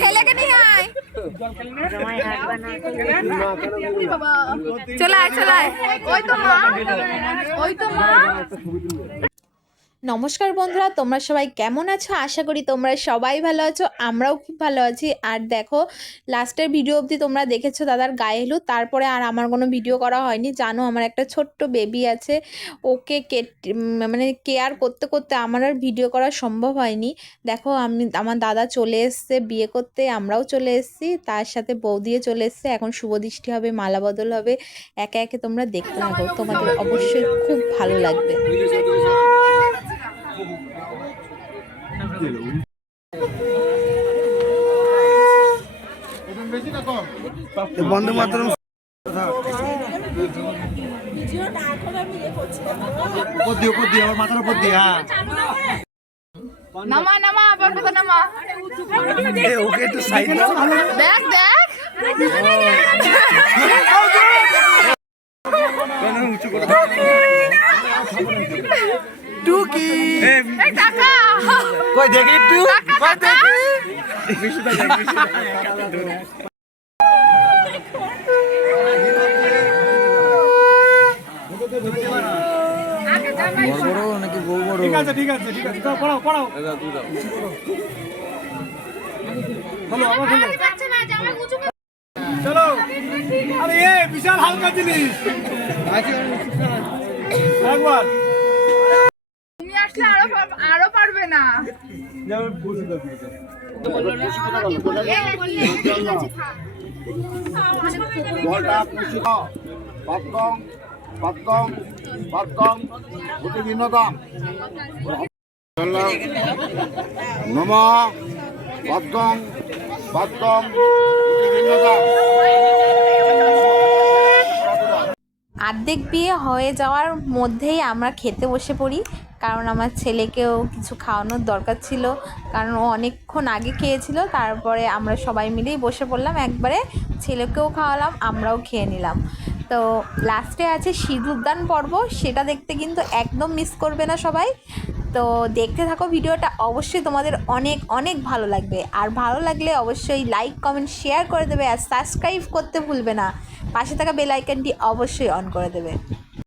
ছেলেকে নিয়ে আয়, চলে আয় চলে আয়, ওই তো মা, ওই তো মা। নমস্কার বন্ধুরা, তোমরা সবাই কেমন আছো? আশা করি তোমরা সবাই ভালো আছো, আমরাও খুব ভালো আছি। আর দেখো, লাস্টের ভিডিও অবধি তোমরা দেখেছো দাদার গায়ে হলুদ, তারপরে আর আমার কোনো ভিডিও করা হয়নি। জানো আমার একটা ছোট্ট বেবি আছে, ওকে মানে কেয়ার করতে করতে আমার আর ভিডিও করা সম্ভব হয়নি। দেখো আমার দাদা চলে এসছে বিয়ে করতে, আমরাও চলে এসেছি, তার সাথে বৌদিও চলে এসছে। এখন শুভ দৃষ্টি হবে, মালা বদল হবে, একে একে তোমরা দেখতে থাকো, তোমাদের অবশ্যই খুব ভালো লাগবে। বন্দে মাতরম। মাথার উপর দিয়ে নামা নামা, আবার কথা নামা, ওকে একটু সাইড দাও। দেখ দেখ, উঁচু করে টুকি কাকা কই দেখি একটু, কই দেখি বড় নাকি বউ বড়? ঠিক আছে ঠিক আছে ঠিক আছে, পড়াও পড়াও, হলো আবার হলো, চলো। আরে এ বিশাল হালকা জিনিস, একবার তুমি আসলে আরো পারবে না। যেমন বসে থাকবে বলটা খুশি দাও, পাতকং পাতকং পাতকং প্রতিদিনতাম নম পাতকং পাতকং প্রতিদিনতাম। অর্ধেক বিয়ে হয়ে যাওয়ার মধ্যেই আমরা খেতে বসে পড়ি, কারণ আমার ছেলেকেও কিছু খাওয়ানোর দরকার ছিল, কারণ ও অনেকক্ষণ আগে খেয়েছিল। তারপরে আমরা সবাই মিলেই বসে পড়লাম একবারে, ছেলেকেও খাওয়ালাম, আমরাও খেয়ে নিলাম। তো লাস্টে আছে সিঁদুরদান পর্ব, সেটা দেখতে কিন্তু একদম মিস করবে না সবাই। তো দেখতে থাকো ভিডিওটা, অবশ্যই তোমাদের অনেক অনেক ভালো লাগবে। আর ভালো লাগলে অবশ্যই লাইক কমেন্ট শেয়ার করে দেবে, আর সাবস্ক্রাইব করতে ভুলবে না, পাশে থাকা বেল আইকনটি অবশ্যই অন করে দেবে।